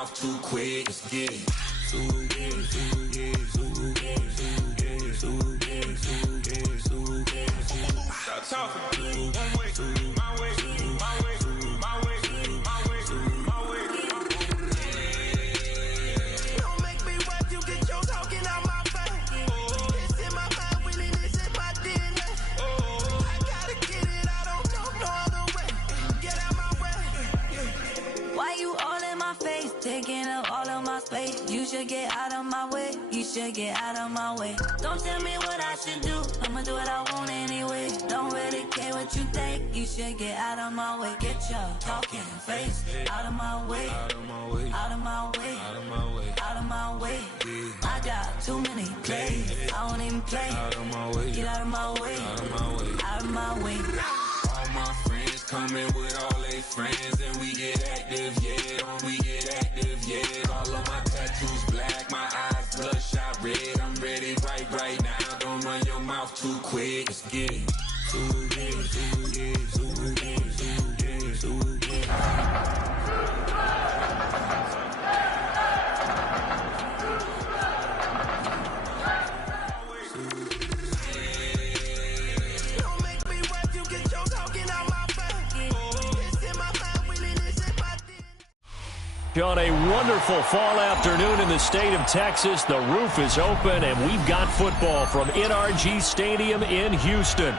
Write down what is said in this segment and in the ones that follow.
mouth too quick. Let's get it. Stop talking. One way, my way, my way, my way, my way, my way. Don't make me wet, you get your talking out my face. It's in my mind, winning is in my DNA. I gotta get it, I don't know no other way. Get out my way. Why you all in my face, taking up all of my space? You should get out of my way, you should get out of my way. Don't tell me what I should do, I'ma do what I want anyway. Don't really care what you think, you should get out of my way. Get your talking face out of my way, out of my way, out of my way, out of my way, out of my way. I got too many plays, I don't even play. Out of my way, get out of my way, out of my way, out of my way. All my friends coming with all their friends, and we get active, yeah. We get active, yeah. All of my tattoos black, my eyes bloodshot red. I'm ready right now. Don't run your mouth too quick. Let's get it. On a wonderful fall afternoon in the state of Texas, the roof is open and we've got football from NRG Stadium in Houston.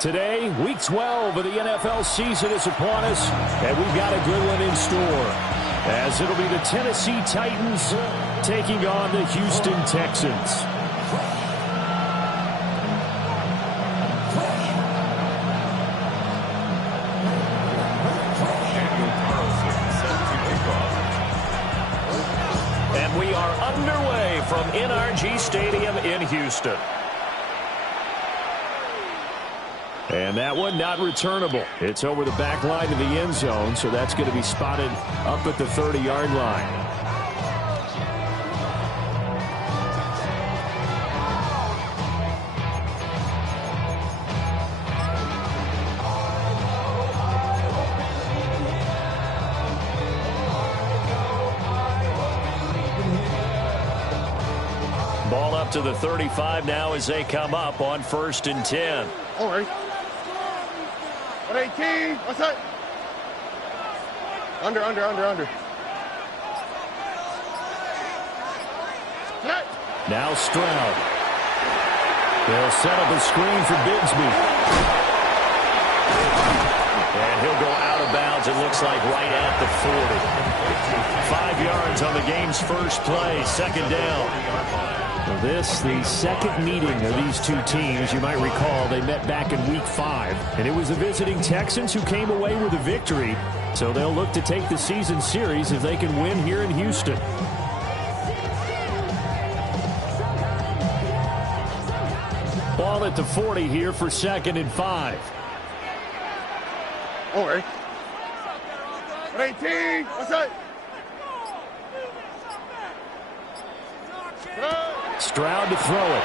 Today, week 12 of the NFL season is upon us, and we've got a good one in store, as it'll be the Tennessee Titans taking on the Houston Texans. We are underway from NRG Stadium in Houston. And that one not returnable. It's over the back line of the end zone, so that's going to be spotted up at the 30-yard line. Ball up to the 35 now as they come up on 1st and 10. All right. 118. What's that? Under. Now Stroud. They'll set up a screen for Bigsby. And he'll go out of bounds, it looks like, right at the 40. 5 yards on the game's first play, 2nd down. This, the second meeting of these two teams. You might recall they met back in week 5, and it was the visiting Texans who came away with a victory. So they'll look to take the season series if they can win here in Houston. Ball at the 40 here for 2nd and 5. All right. 118. What's that? Stroud to throw it.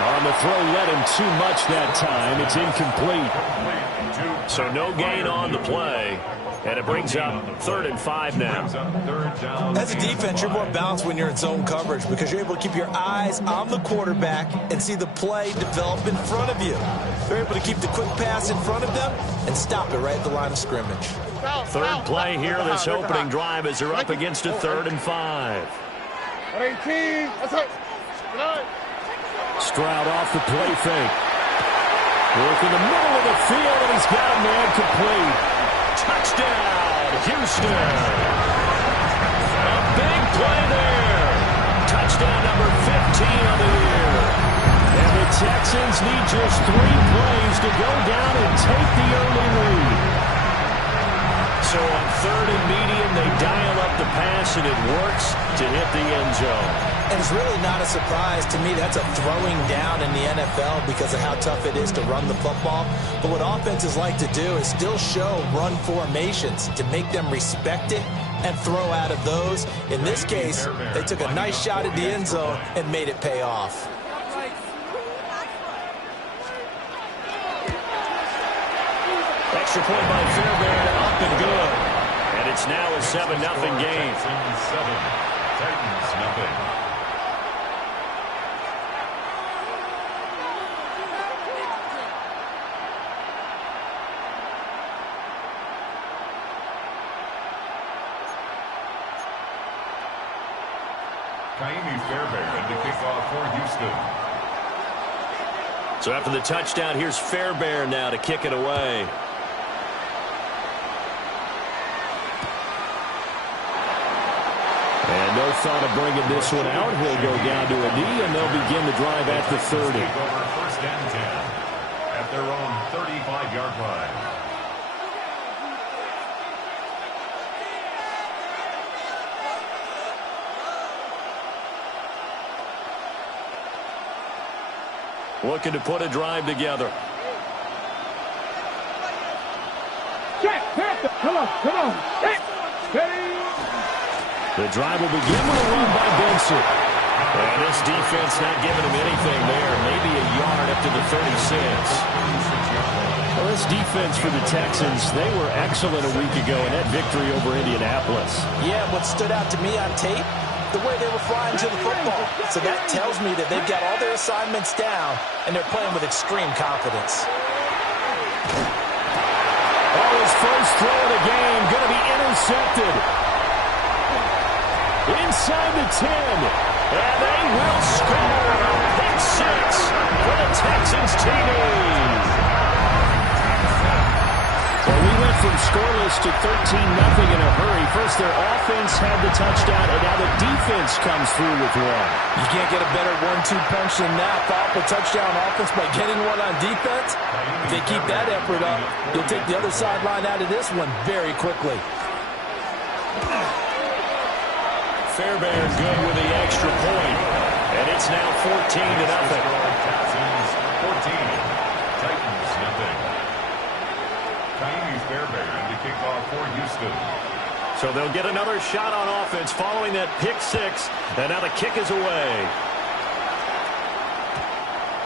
On the throw, led him too much that time. It's incomplete. So no gain on the play. And it brings up 3rd and 5 now. As a defense, you're more balanced when you're in zone coverage because you're able to keep your eyes on the quarterback and see the play develop in front of you. You're able to keep the quick pass in front of them and stop it right at the line of scrimmage. 3rd play here, this opening drive, as they're up against a 3rd and 5. 118. What's up? Stroud off the play fake. Work in the middle of the field, and he's got a man complete. Touchdown, Houston. A big play there. Touchdown number 15 of the year. And the Texans need just 3 plays to go down and take the early lead. So on 3rd and medium, they dial up the pass, and it works to hit the end zone. And it's really not a surprise to me. That's a throwing down in the NFL because of how tough it is to run the football. But what offenses like to do is still show run formations to make them respect it and throw out of those. In this case, they took a nice shot at the end zone and made it pay off. Extra point by Fairbairn, up and good. And It's now a 7-0 game. Titans, nothing. Kaimi Fairbairn to kick off for Houston. So after the touchdown, here's Fairbairn now to kick it away. And no thought of bringing this one out. He'll go down to a knee, and they'll begin the drive at the 30. Take over 1st and 10 at their own 35-yard line. Looking to put a drive together. Come on. The drive will begin with a run by Benson. And this defense not giving him anything there. Maybe a yard up to the 36. Well, this defense for the Texans, they were excellent a week ago in that victory over Indianapolis. Yeah, what stood out to me on tape, the way they were flying to the football. So that tells me that they've got all their assignments down, and they're playing with extreme confidence. Oh, his first throw of the game going to be intercepted. Inside the 10, and they will score. Pick 6 for the Texans TD. Well, we went from scoreless to 13-0 in a hurry. First, their offense had the touchdown, and now the defense comes through with one. You can't get a better 1-2 punch than that. Follow up a touchdown offense by getting one on defense. If they keep that effort up, you'll take the other sideline out of this one very quickly. Fairbairn good with the extra point, and it's now 14-0. Texans 14, Titans nothing. Kaimi Fairbairn to kick off for Houston. So they'll get another shot on offense following that pick 6, and now the kick is away.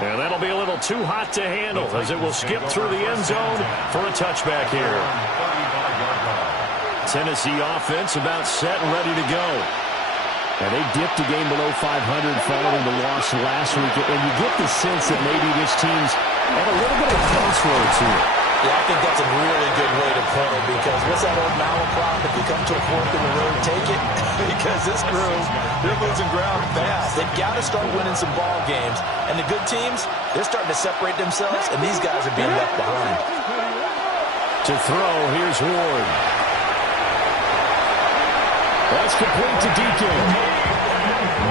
And that'll be a little too hot to handle as it will skip through the end zone for a touchback here. Tennessee offense about set and ready to go. And they dipped the game below 500 following the loss last week. And you get the sense that maybe this team's at a little bit of a crossroads here. Yeah, I think that's a really good way to put it, because what's that old malaprop? If you come to a fork in the road, take it. Because this group, they're losing ground fast. They've got to start winning some ball games. And the good teams, they're starting to separate themselves, and these guys are being left behind. To throw, here's Ward. That's complete to Deacon.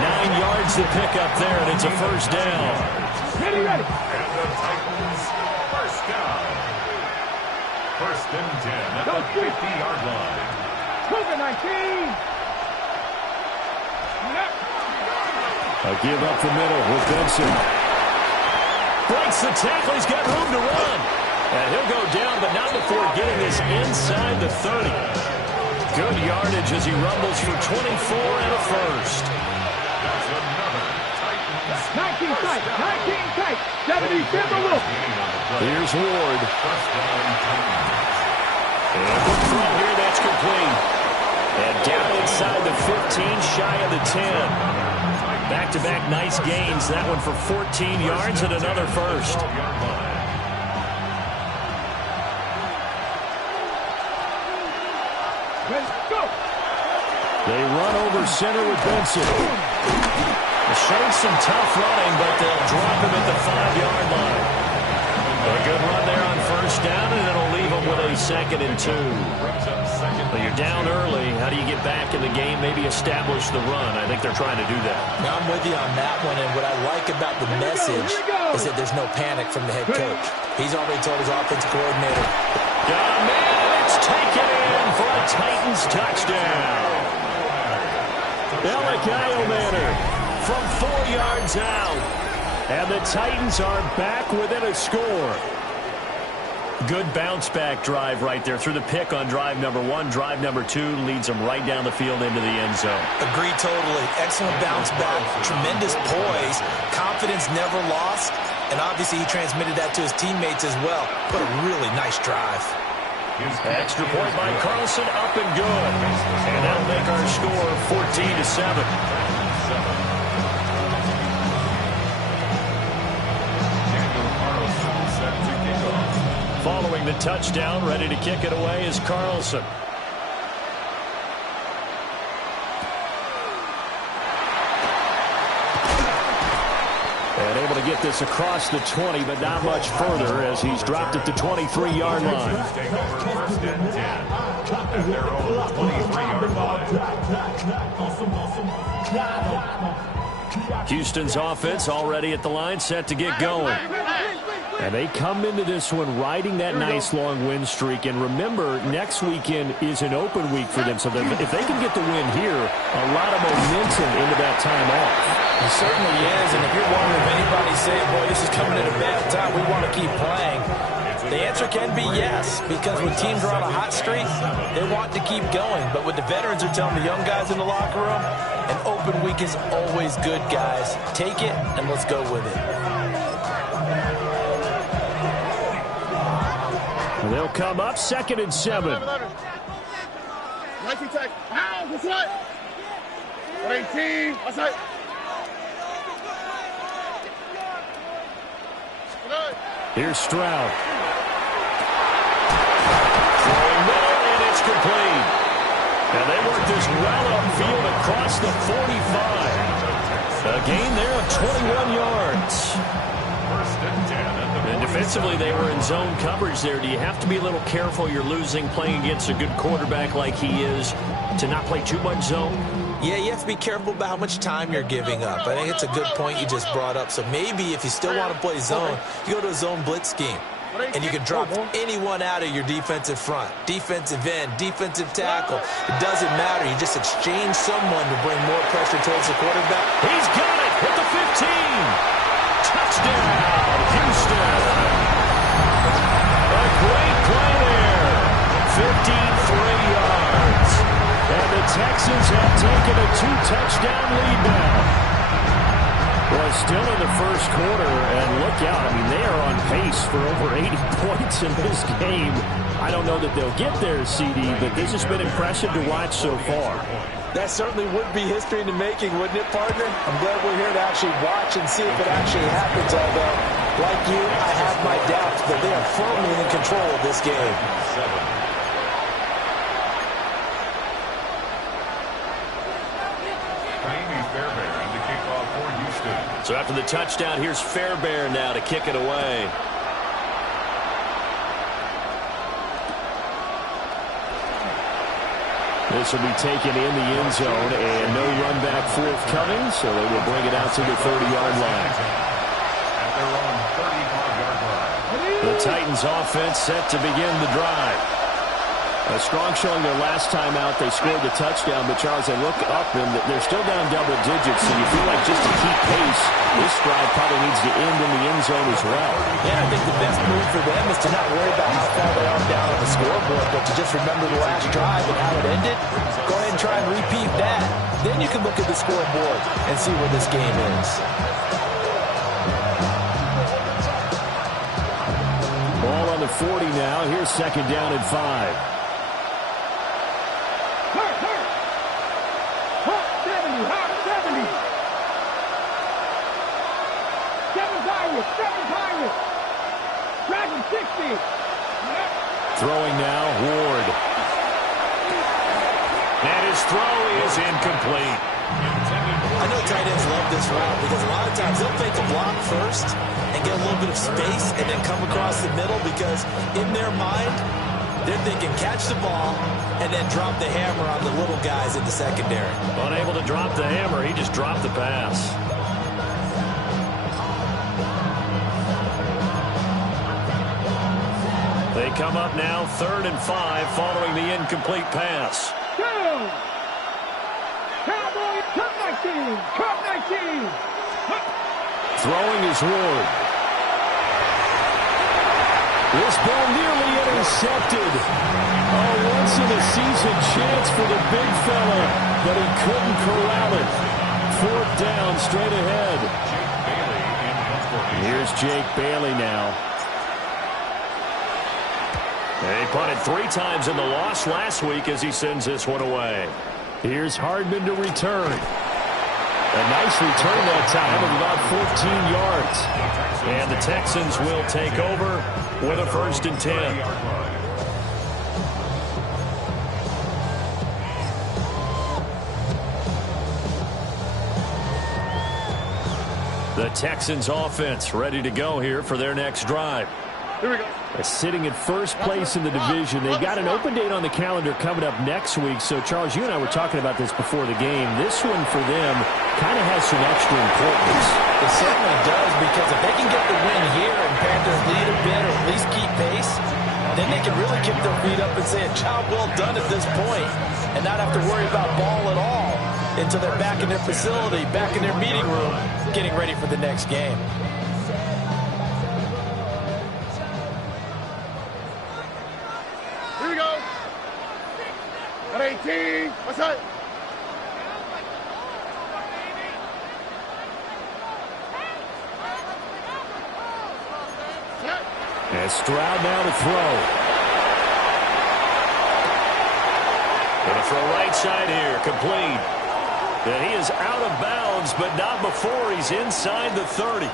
9 yards to pick up there, and it's a first down. Ready. And the Titans, first down. 1st and 10 at the 50-yard line. COVID-19. A give up the middle with Benson. Breaks the tackle. He's got room to run. And he'll go down, but not before getting this inside the 30. Good yardage as he rumbles for 24 and a first. That's another Titans. 19 tight. 70 Timberwolves. Here's Ward. First down, Titans. And the throw here, that's complete. And down inside the 15, shy of the 10. Back-to-back nice gains. That one for 14 yards and another first. Let's go. They run over center with Benson. Showed some tough running, but they'll drop him at the 5-yard line. A good run there on first down, and it'll leave them with a 2nd and 2. Well, you're down early. How do you get back in the game? Maybe establish the run. I think they're trying to do that. Now, I'm with you on that one, and what I like about the message is that there's no panic from the head coach. He's already told his offensive coordinator. Got a man. It's taken in for a Titans touchdown. Alec Eilmanor from 4 yards out. And the Titans are back within a score. Good bounce-back drive right there through the pick on drive number 1. Drive number 2 leads them right down the field into the end zone. Agree totally. Excellent bounce back. Tremendous poise. Confidence never lost. And obviously he transmitted that to his teammates as well. What a really nice drive. Extra point by Carlson, up and good. And that'll make our score 14-7. Following the touchdown, ready to kick it away is Carlson. And able to get this across the 20, but not much further as he's dropped it to 23-yard line. First and 10 at their own 23-yard line. Houston's offense already at the line, set to get going. And they come into this one riding that nice long win streak. And remember, next weekend is an open week for them. So if they can get the win here, a lot of momentum into that time off. It certainly is. And if you're wondering if anybody's saying, boy, this is coming at a bad time, we want to keep playing, the answer can be yes. Because when teams are on a hot streak, they want to keep going. But what the veterans are telling the young guys in the locker room, an open week is always good, guys. Take it and let's go with it. They'll come up 2nd and 7. 19 tech. Ow, that's right. 18. That's right. Here's Stroud. Throwing middle, and it's complete. Now they work this well upfield across the 45. A gain there of 21 yards. First and 10 at the And defensively, they were in zone coverage there. Do you have to be a little careful? You're losing, playing against a good quarterback like he is, to not play too much zone? Yeah, you have to be careful about how much time you're giving up. I think it's a good point you just brought up. So maybe if you still want to play zone, you go to a zone blitz scheme. And you can drop anyone out of your defensive front. Defensive end, defensive tackle. It doesn't matter. You just exchange someone to bring more pressure towards the quarterback. He's got it at the 15. Touchdown, Houston. A great play there. 53 yards. And the Texans have taken a 2-touchdown lead now. Well, still in the first quarter, and look out. I mean, they are on pace for over 80 points in this game. I don't know that they'll get there, CD, but this has been impressive to watch so far. That certainly would be history in the making, wouldn't it, partner? I'm glad we're here to actually watch and see if it actually happens, although, like you, I have my doubts, but they are firmly in control of this game. So after the touchdown, here's Fairbairn now to kick it away. This will be taken in the end zone, and no run back forthcoming, so they will bring it out to the 30-yard line. At their own 35-yard line. The Titans offense set to begin the drive. A strong showing their last time out. They scored the touchdown, but Charles, they look up and they're still down double digits, so you feel like just to keep pace, this drive probably needs to end in the end zone as well. Yeah, I think the best move for them is to not worry about how far they are down on the scoreboard, but to just remember the last drive and how it ended. Go ahead and try and repeat that. Then you can look at the scoreboard and see where this game is. Ball on the 40 now. Here's 2nd down and 5. Throwing now, Ward. And his throw is incomplete. I know tight ends love this route because a lot of times they'll fake a block first and get a little bit of space and then come across the middle because in their mind, they're thinking catch the ball and then drop the hammer on the little guys in the secondary. Unable to drop the hammer, he just dropped the pass. They come up now 3rd and 5 following the incomplete pass. Cowboys, Cup 19, Cup 19. Throwing is Ward. This ball nearly intercepted. A once-in-a-season chance for the big fella, but he couldn't corral it. 4th down, straight ahead. Here's Jake Bailey now. He punted 3 times in the loss last week as he sends this one away. Here's Hardman to return. A nice return that time of about 14 yards. And the Texans will take over with a 1st and 10. The Texans offense ready to go here for their next drive. Here we go. Sitting at first place in the division. They've got an open date on the calendar coming up next week. So, Charles, you and I were talking about this before the game. This one for them kind of has some extra importance. It certainly does, because if they can get the win here and Panthers lead a bit or at least keep pace, then they can really kick their feet up and say a job well done at this point and not have to worry about ball at all until they're back in their facility, back in their meeting room, getting ready for the next game. Here we go. At 18. What's that? And Stroud now to throw. Going to throw right side here, complete. And he is out of bounds, but not before he's inside the 30.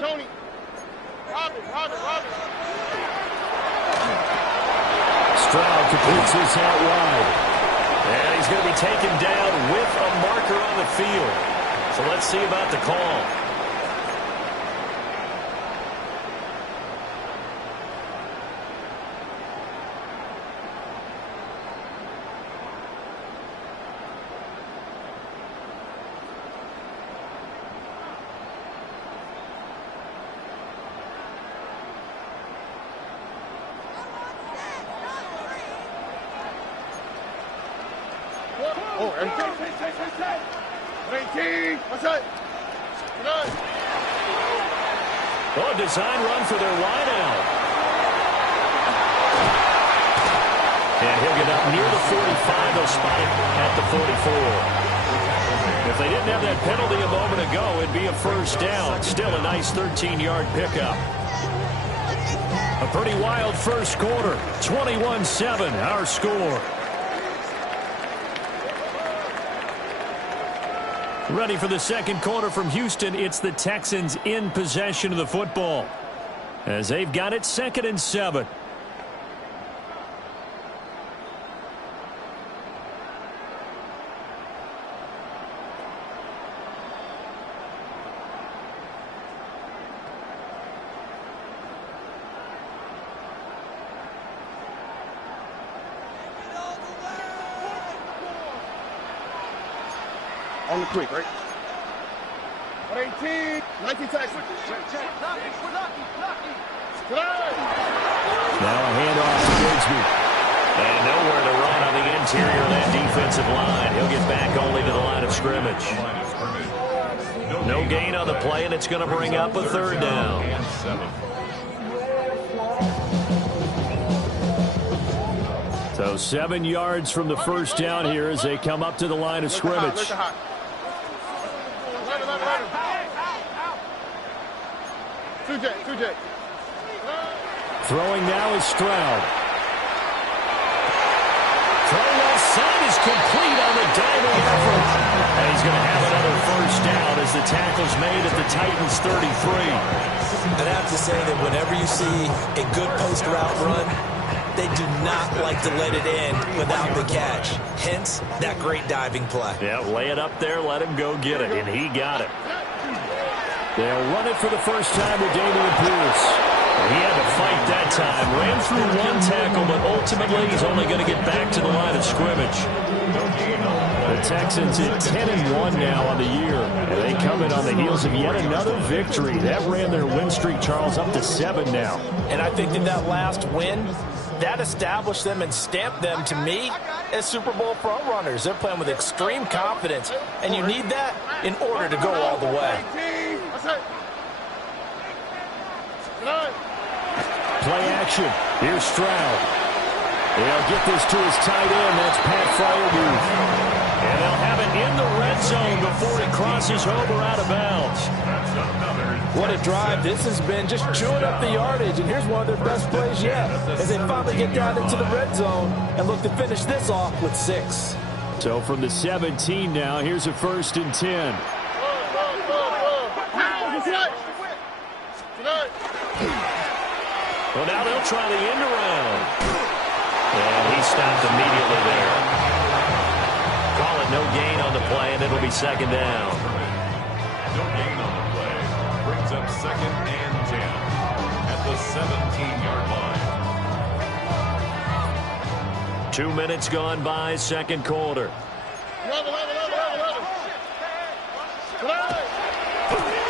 Tony. Robert. Stroud completes this out wide. And he's going to be taken down with a marker on the field. So let's see about the call. Oh, 18. What's that? Oh, design run for their wide out. And he'll get up near the 45. They'll spot it at the 44. If they didn't have that penalty a moment ago, it'd be a 1st down. Still a nice 13-yard pickup. A pretty wild first quarter. 21-7, our score. Ready for the second quarter from Houston. It's the Texans in possession of the football as they've got it 2nd and 7. On the quick, right? 18. 19 tackles. Now a handoff to Bigsby. And nowhere to run on the interior of that defensive line. He'll get back only to the line of scrimmage. No gain on the play, and it's going to bring up a 3rd down. So 7 yards from the 1st down here as they come up to the line of scrimmage. Throwing now is Stroud. Throw left side is complete on the diving effort. And he's going to have another 1st down as the tackle's made at the Titans' 33. I'd have to say that whenever you see a good post route run, they do not like to let it in without the catch. Hence, that great diving play. Yeah, lay it up there, let him go get it, and he got it. They'll run it for the first time with Dameon Pierce. He had to fight that time. Ran through one tackle, but ultimately he's only going to get back to the line of scrimmage. The Texans at 10-1 now on the year. And they come in on the heels of yet another victory. That ran their win streak, Charles, up to 7 now. And I think that last win, that established them and stamped them, to me, as Super Bowl front runners. They're playing with extreme confidence, and you need that in order to go all the way. Play action. Here's Stroud. They'll get this to his tight end. That's Pat Freiermuth. And they'll have it in the red zone before it crosses over out of bounds. What a drive this has been, just chewing up the yardage. And here's one of their best plays yet as they finally get down into the red zone and look to finish this off with 6. So from the 17 now, here's a 1st and 10. Well, now they'll try the end around. And he stopped immediately there. Call it no gain on the play, and it'll be 2nd down. No gain on the play. Brings up 2nd and 10 at the 17-yard line. 2 minutes gone by, 2nd quarter.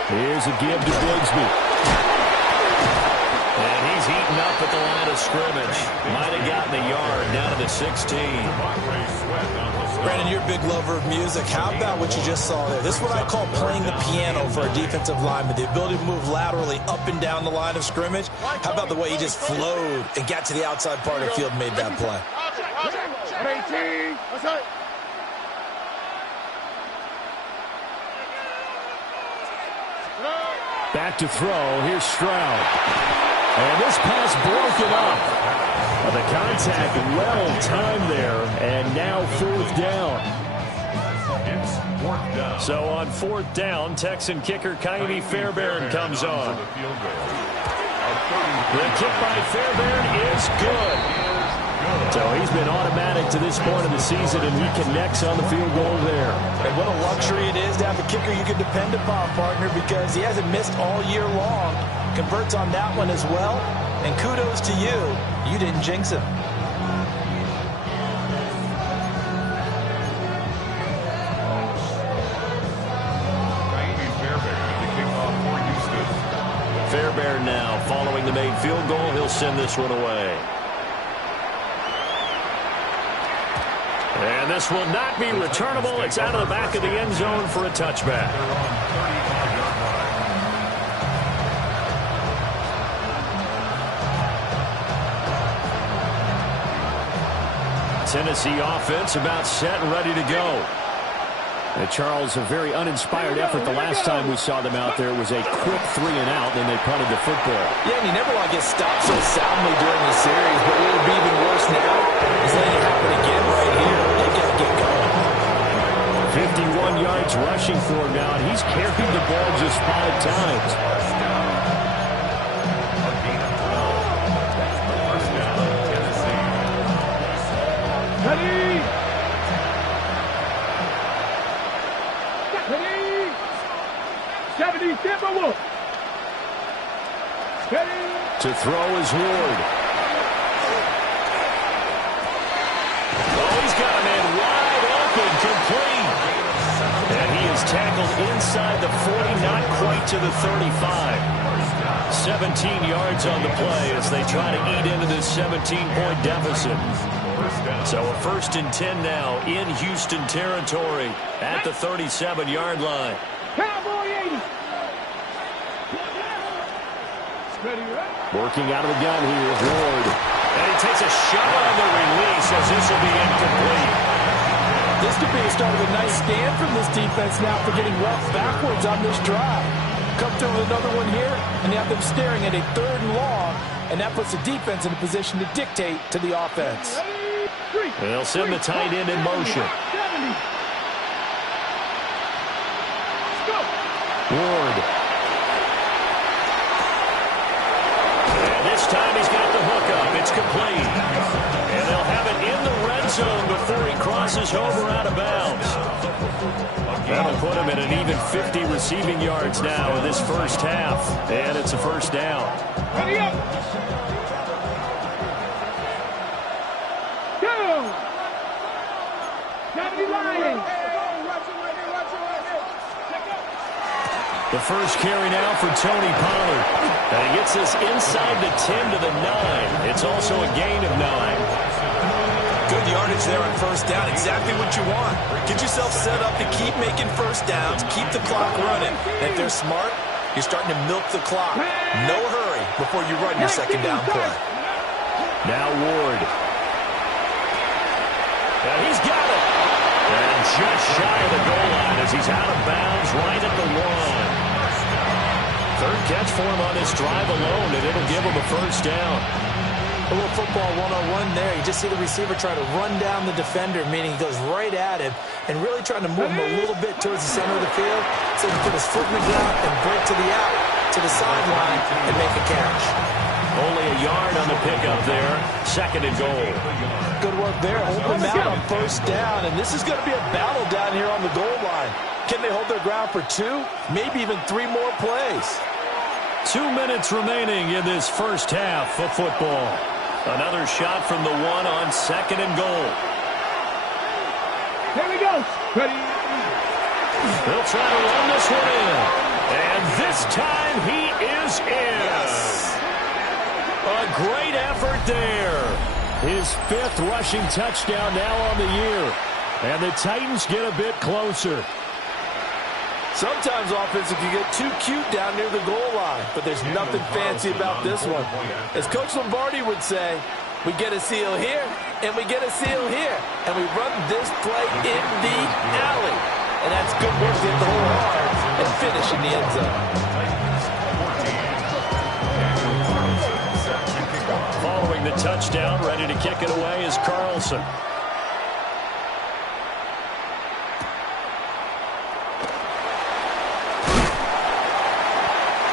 Here's a give to Bigsby. And he's eaten up at the line of scrimmage. Might have gotten a yard down to the 16. Brandon, you're a big lover of music. How about what you just saw there? This is what I call playing the piano for a defensive lineman. The ability to move laterally up and down the line of scrimmage. How about the way he just flowed and got to the outside part of the field and made that play? Back to throw. Here's Stroud. And this pass broken up. The contact well timed there, and now 4th down. It's 4th down. So on 4th down, Texan kicker Ka'imi Fairbairn comes on. The kick by Fairbairn is good. So he's been automatic to this point of the season, and he connects on the field goal there. And what a luxury it is to have a kicker you can depend upon, partner, because he hasn't missed all year long. Converts on that one as well. And kudos to you. You didn't jinx him. Fairbairn now following the made field goal. He'll send this one away. And this will not be returnable. It's out of the back of the end zone for a touchback. Tennessee offense about set and ready to go. And Charles, a very uninspired effort. The last time we saw them out there was a quick 3 and out, then they punted the football. Yeah, and you never want to get stopped so soundly during the series, but what would be even worse now is letting it happen again right here. They've got to get going. 51 yards rushing for him now, and he's carried the ball just 5 times. To throw is Ward. Oh, he's got a man wide open, complete. And he is tackled inside the 40, not quite to the 35. 17 yards on the play as they try to eat into this 17-point deficit. So a 1st and 10 now in Houston territory at the 37-yard line. Working out of the gun here is Ward. And he takes a shot on the release as this will be incomplete. This could be the start of a nice stand from this defense now for getting roughed backwards on this drive. Come through with another one here, and you have them staring at a 3rd and long, and that puts the defense in a position to dictate to the offense. They'll send the tight end in motion. Ward. This time he's got the hook up. It's complete. And they'll have it in the red zone before he crosses over out of bounds. That'll put him at an even 50 receiving yards now in this first half. And it's a 1st down. Ready up. Go. Gotta be lying. The first carry now for Tony Pollard. And he gets this inside the 10 to the 9. It's also a gain of 9. Good yardage there on first down. Exactly what you want. Get yourself set up to keep making first downs, keep the clock running. And if they're smart, you're starting to milk the clock. No hurry before you run your second down play. Now Ward. And he's got it. And just shy of the goal line as he's out of bounds right at the 1. Third catch for him on this drive alone, and it'll give him a first down. A little football 101 there. You just see the receiver try to run down the defender, meaning he goes right at him and really trying to move him a little bit towards the center of the field so he can put his foot in the ground and break to the out, to the sideline, and make a catch. Only a yard on the pickup there. Second and goal. Good work there. Hold them out on first down, and this is going to be a battle down here on the goal line. Can they hold their ground for 2, maybe even 3 more plays? 2 minutes remaining in this first half of football. Another shot from the 1 on second and goal. Here we go. Ready? They'll try to run this one in. And this time he is in. Yes. A great effort there. His 5th rushing touchdown now on the year. And the Titans get a bit closer. Sometimes offenses can get too cute down near the goal line, but there's nothing fancy about this one. As Coach Lombardi would say, we get a seal here, and we get a seal here, and we run this play in the alley. And that's good work to hit the hole hard and finish in the end zone. Following the touchdown, ready to kick it away is Carlson.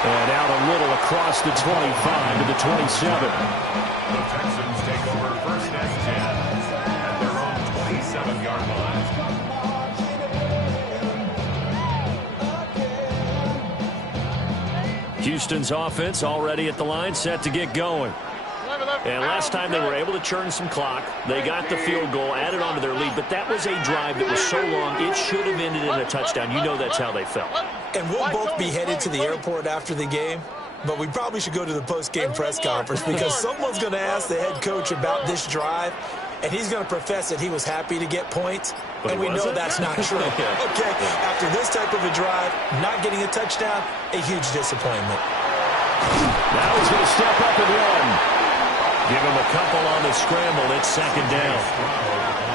And out a little across the 25 to the 27. The Texans take over first and 10 at their own 27-yard line. Houston's offense already at the line, set to get going. And last time they were able to churn some clock, they got the field goal, added on to their lead, but that was a drive that was so long, it should have ended in a touchdown. You know that's how they felt. And we'll both be headed to the airport after the game, but we probably should go to the post-game press conference because someone's going to ask the head coach about this drive, and he's going to profess that he was happy to get points, and we know that's not true. Okay, after this type of a drive, not getting a touchdown, a huge disappointment. Now he's going to step up and run. Give him a couple on the scramble. It's second down.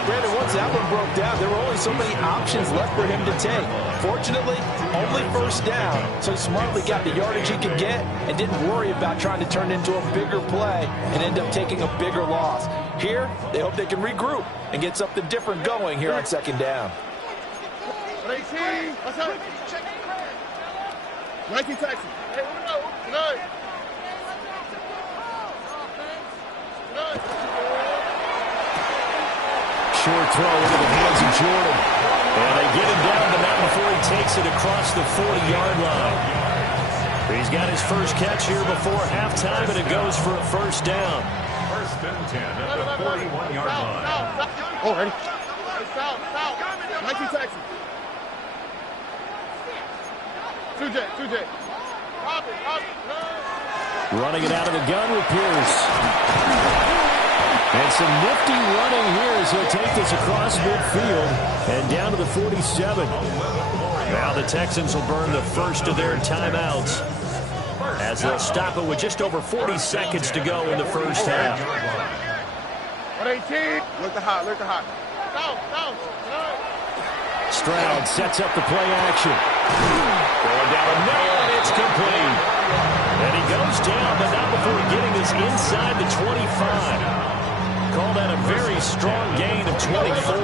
Brandon, once that one broke down, there were only so many options left for him to take. Fortunately, only first down, so he smartly got the yardage he could get and didn't worry about trying to turn it into a bigger play and end up taking a bigger loss. Here, they hope they can regroup and get something different going here on second down. 18. What's up? Nike Texas. Hey, no. Short throw into the hands of Jordan. And they get him down the mountain before he takes it across the 40-yard line. He's got his first catch here before halftime, and it goes for a first down. First and 10 at the 41-yard line. Oh, ready? South. Nike Texas. 2J. Running it out of the gun with Pierce. And some nifty running here as he'll take this across midfield and down to the 47. Now the Texans will burn the first of their timeouts as they'll stop it with just over 40 seconds to go in the first half. 118. Look the hot. Down. Stroud sets up the play action. Going down the middle, and it's complete. And he goes down, but not before getting this inside the 25. Call that a very strong gain of 24.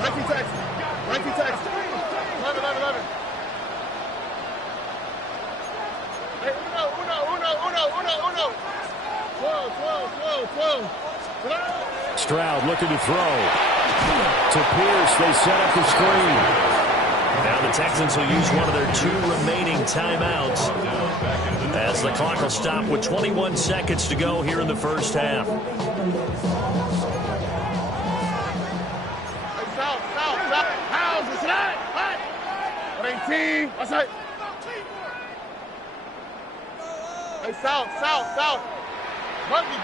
Nike Texas. 11. Hey, uno. 12. Stroud looking to throw. To Pierce, they set up the screen. Now the Texans will use one of their 2 remaining timeouts as the clock will stop with 21 seconds to go here in the first half. South. How's it's not? 118. What's that? Hey, south. Buggy.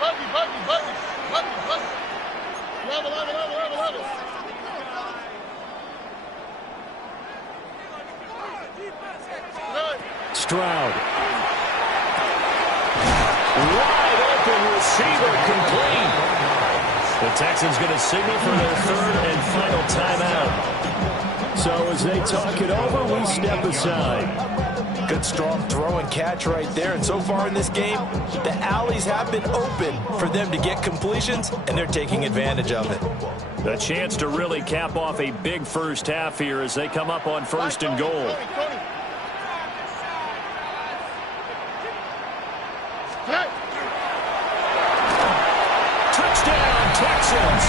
Stroud. Wide open receiver complete. The Texans going to signal for their third and final timeout. So as they talk it over, we step aside. Good strong throw and catch right there. And so far in this game, the alleys have been open for them to get completions, and they're taking advantage of it. A chance to really cap off a big first half here as they come up on 1st and goal. Touchdown, Texans!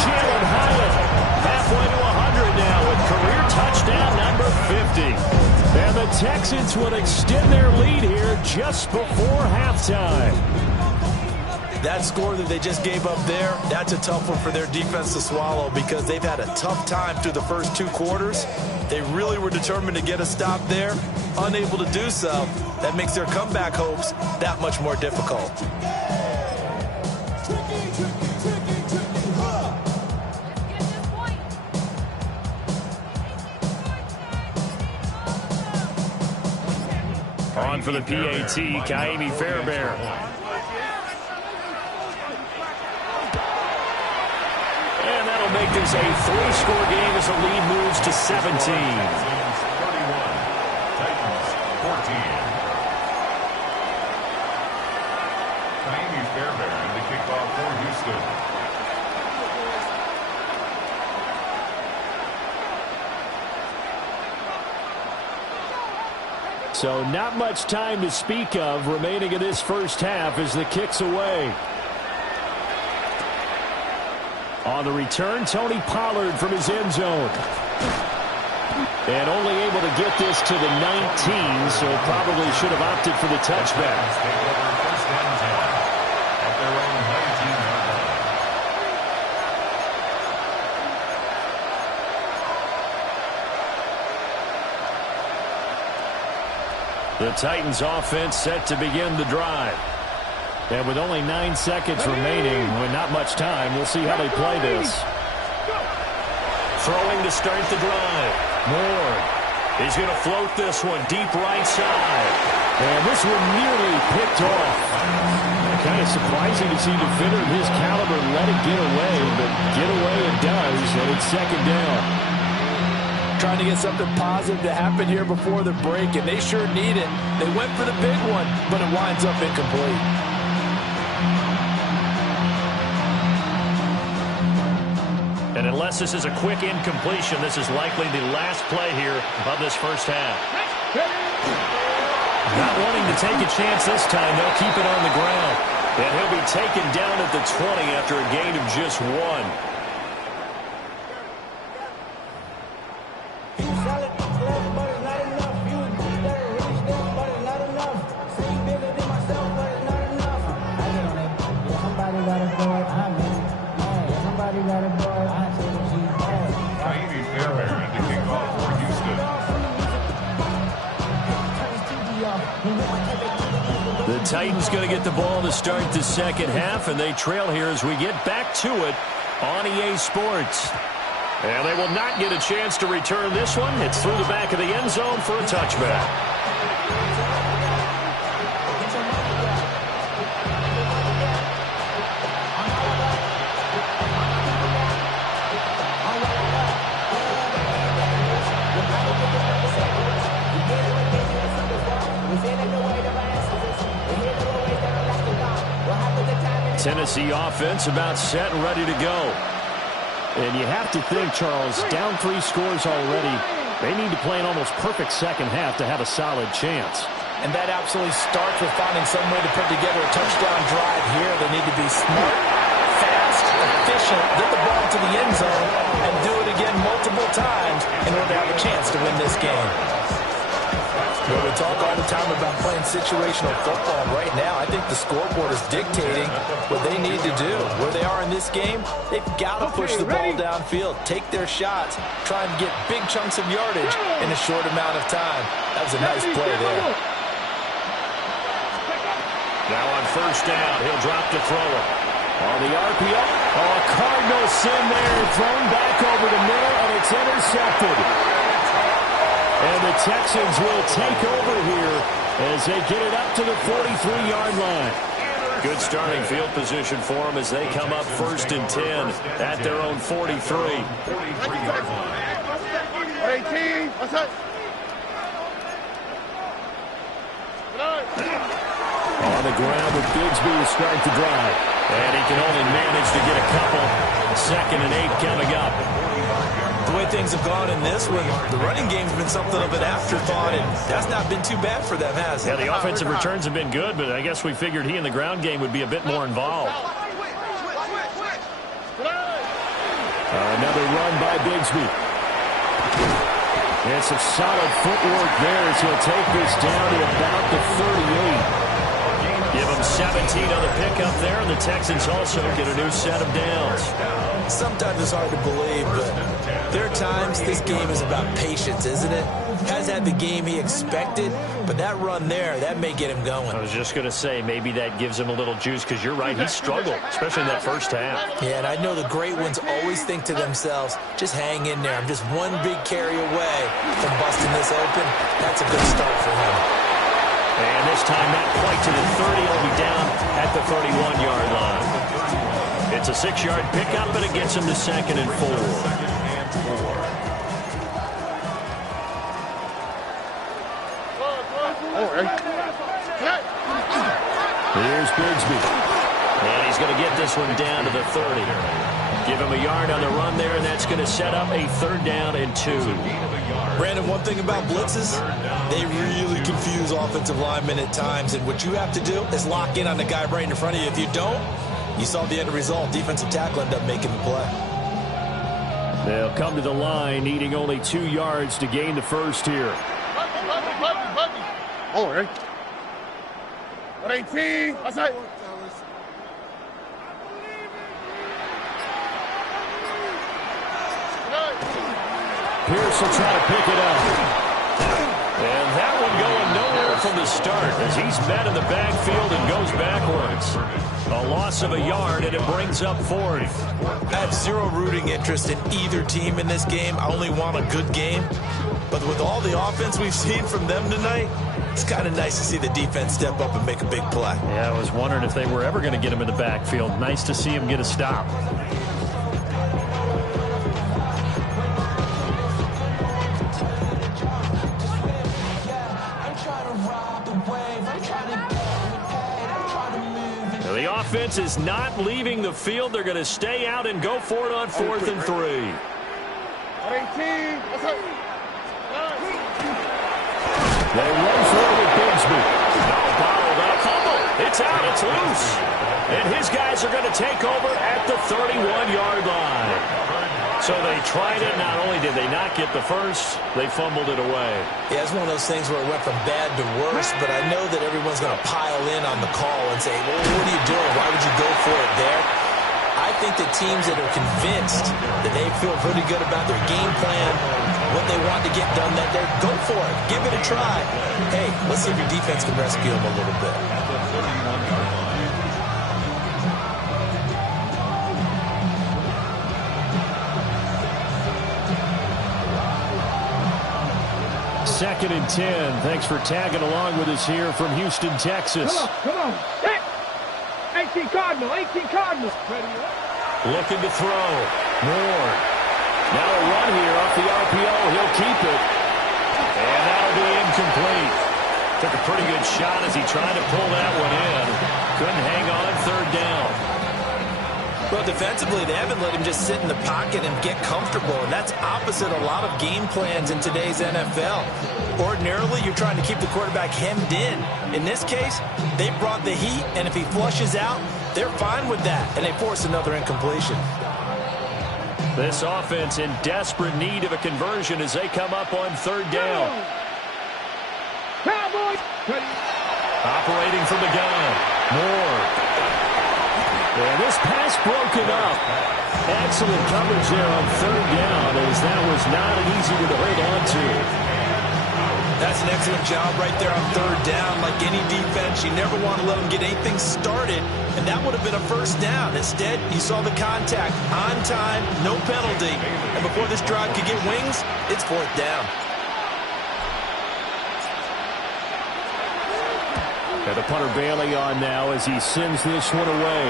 Jalen Hyatt halfway to 100 now with career touchdown number 50. And the Texans will extend their lead here just before halftime. That score that they just gave up there, that's a tough one for their defense to swallow because they've had a tough time through the first 2 quarters. They really were determined to get a stop there, unable to do so. That makes their comeback hopes that much more difficult. On for the PAT, Ka'imi Fairbairn. And that'll make this a 3-score game as the lead moves to 17. 31, Titans 14. Ka'imi Fairbairn, the kickoff for Houston. So not much time to speak of remaining in this first half as the kick's away. On the return, Tony Pollard from his end zone. And only able to get this to the 19, so probably should have opted for the touchback. Take over 1st and 10 at their own 19-yard line. The Titans offense set to begin the drive. And with only 9 seconds remaining, with not much time, we'll see how they play this. Throwing to start the drive. Moore. He's going to float this one deep right side. And this one nearly picked off. Kind of surprising to see a defender of his caliber let it get away, but get away it does, and it's 2nd down. Trying to get something positive to happen here before the break, and they sure need it. They went for the big one, but it winds up incomplete. And unless this is a quick incompletion, this is likely the last play here of this first half. Not wanting to take a chance this time, they'll keep it on the ground. And he'll be taken down at the 20 after a gain of just 1. Ka'imi Fairbairn, the kickoff for Houston. The Titans going to get the ball to start the second half, and they trail here as we get back to it on EA Sports. And they will not get a chance to return this one. It's through the back of the end zone for a touchback. Tennessee offense about set and ready to go. And you have to think, Charles, down 3 scores already. They need to play an almost perfect second half to have a solid chance. And that absolutely starts with finding some way to put together a touchdown drive here. They need to be smart, fast, efficient, get the ball to the end zone, and do it again multiple times in order to have a chance to win this game. We talk all the time about playing situational football. Right now, I think the scoreboard is dictating what they need to do. Where they are in this game, they've got to push the ball downfield, take their shots, try and get big chunks of yardage in a short amount of time. That was a nice play there. Now on first down, he'll drop to throw it. On the RPO. Oh, a Cardinal sin there. Thrown back over the middle, and it's intercepted. And the Texans will take over here as they get it up to the 43-yard line. Good starting field position for them as they come up 1st and 10 at their own 43. 18. What's up? On the ground with Bigsby to start the drive. And he can only manage to get a couple. 2nd and 8 coming up. The way things have gone in this one, the running game's been something of an afterthought, and that's not been too bad for them, has it? Yeah, the offensive returns have been good, but I guess we figured he in the ground game would be a bit more involved. Another run by Bigsby. And some solid footwork there as he'll take this down to about the 38. Give them 17 on the pickup there, and the Texans also get a new set of downs. Sometimes it's hard to believe, but there are times this game is about patience, isn't it? Has had the game he expected, but that run there, that may get him going. I was just going to say, maybe that gives him a little juice, because you're right, he struggled, especially in that first half. Yeah, and I know the great ones always think to themselves, just hang in there. I'm just one big carry away from busting this open. That's a good start for him. And this time, not quite to the 30. He'll be down at the 31-yard line. It's a 6-yard pickup, and it gets him to 2nd and 4. Here's Bigsby. And he's going to get this one down to the 30. Give him a yard on the run there, and that's going to set up a 3rd down and 2. Brandon, one thing about blitzes, they really confuse offensive linemen at times, and what you have to do is lock in on the guy right in front of you. If you don't, you saw the end result. Defensive tackle ended up making the play. They'll come to the line, needing only 2 yards to gain the first here. All right. 18. What's that? Pierce will try to pick it up. And that one going nowhere from the start as he's met in the backfield and goes backwards. A loss of a yard, and it brings up 4th. I have zero rooting interest in either team in this game. I only want a good game. But with all the offense we've seen from them tonight, it's kind of nice to see the defense step up and make a big play. Yeah, I was wondering if they were ever going to get him in the backfield. Nice to see him get a stop. The offense is not leaving the field. They're going to stay out and go for it on 4th and 3. 18. What's up? They run for it with Bigsby. Now bottled up. Fumble. It's out. It's loose. And his guys are going to take over at the 31-yard line. So they tried it. Not only did they not get the first, they fumbled it away. Yeah, it's one of those things where it went from bad to worse, but I know that everyone's going to pile in on the call and say, well, what are you doing? Why would you go for it there? I think that teams that are convinced that they feel pretty good about their game plan, what they want to get done, that they're go for it. Give it a try. Hey, let's see if your defense can rescue them a little bit. Second and 10. Thanks for tagging along with us here from Houston, Texas. Come on. Hey! 18 Cardinal. Looking to throw. Moore. Now a run here off the RPO. He'll keep it. And that'll be incomplete. Took a pretty good shot as he tried to pull that one in. Couldn't hang on 3rd down. Well, defensively, they haven't let him just sit in the pocket and get comfortable, and that's opposite a lot of game plans in today's NFL. Ordinarily, you're trying to keep the quarterback hemmed in. In this case, they brought the heat, and if he flushes out, they're fine with that, and they force another incompletion. This offense in desperate need of a conversion as they come up on 3rd down. Cowboys! Operating from the gun. Moore. And this pass broken up. Excellent coverage there on 3rd down as that was not an easy one to hold on to. That's an excellent job right there on third down. Like any defense, you never want to let them get anything started, and that would have been a first down. Instead, you saw the contact on time, no penalty, and before this drive could get wings, it's fourth down. And the punter Bailey on now as he sends this one away.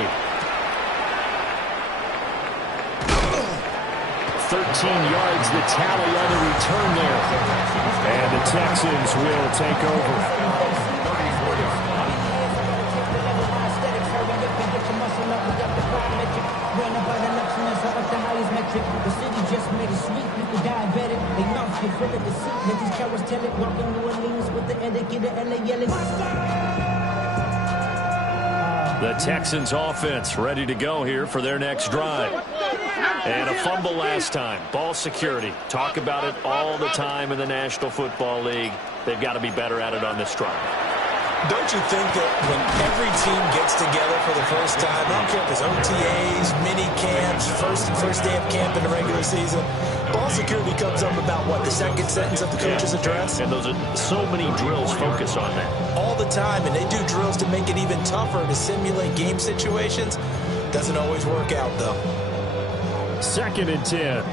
13 yards, the tally on the return there. And the Texans will take over. The city just made it sweet, people diabetic. They not get rid of the seat. Let these cowards tell it. Walking New Orleans with the indicator, LA yelling. The Texans offense ready to go here for their next drive. And a fumble last time. Ball security. Talk about it all the time in the National Football League. They've got to be better at it on this drive. Don't you think that when every team gets together for the first time, I don't care if it's OTAs, mini camps, first day of camp in the regular season, ball security comes up about, what, the second sentence of the coach's address? And those are so many drills focus on that. All the time, and they do drills to make it even tougher to simulate game situations. Doesn't always work out, though. 2nd and 10. Here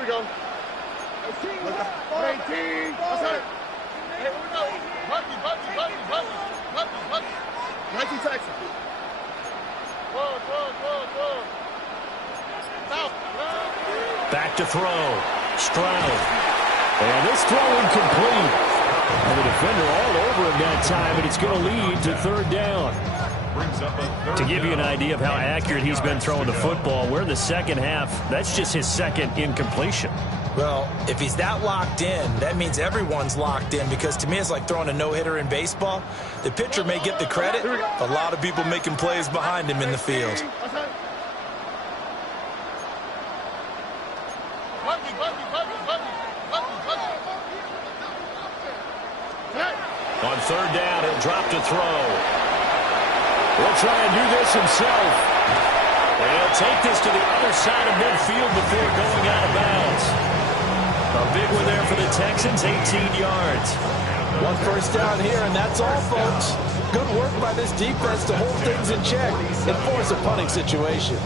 we go. 18. What's that? Hey, here we go. Buggy. 19 Texas. Whoa. Back to throw. Stroud. And this throw incomplete. And the defender all over him that time, and it's going to lead to third down. To give you an idea of how accurate he's been throwing the football, we're in the second half. That's just his second incompletion. Well, if he's that locked in, that means everyone's locked in, because to me it's like throwing a no-hitter in baseball. The pitcher may get the credit, a lot of people making plays behind him in the field. On third down, he'll drop to throw. He'll try and do this himself. And he'll take this to the other side of midfield before going out of bounds. A big one there for the Texans, 18 yards. One first down here, and that's all, folks. Good work by this defense to hold things in check and force a punting situation.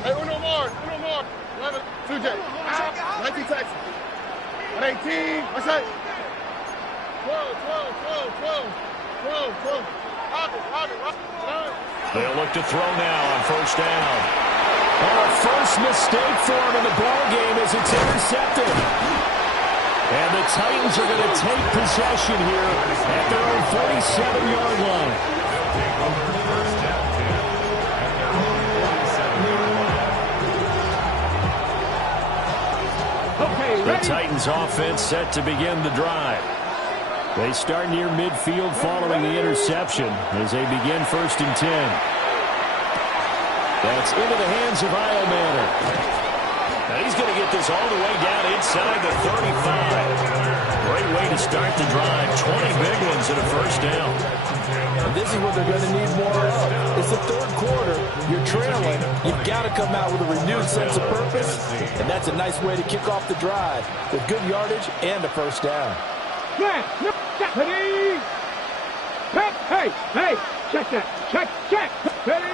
Hey, uno more. 11, 2J. 19 Texas. 18. What's that? 12. They'll look to throw now on first down. Oh, a first mistake for him in the ball game as it's intercepted. And the Titans are going to take possession here at their own 47-yard line. The Titans offense set to begin the drive. They start near midfield following the interception as they begin 1st and 10. That's into the hands of Iomanner. Now he's going to get this all the way down inside the 35. Great way to start the drive. 20 big ones and a first down. And this is what they're going to need more of. It's the third quarter. You're trailing. You've got to come out with a renewed sense of purpose. And that's a nice way to kick off the drive with good yardage and a first down. Hey, check that. Check. Ready.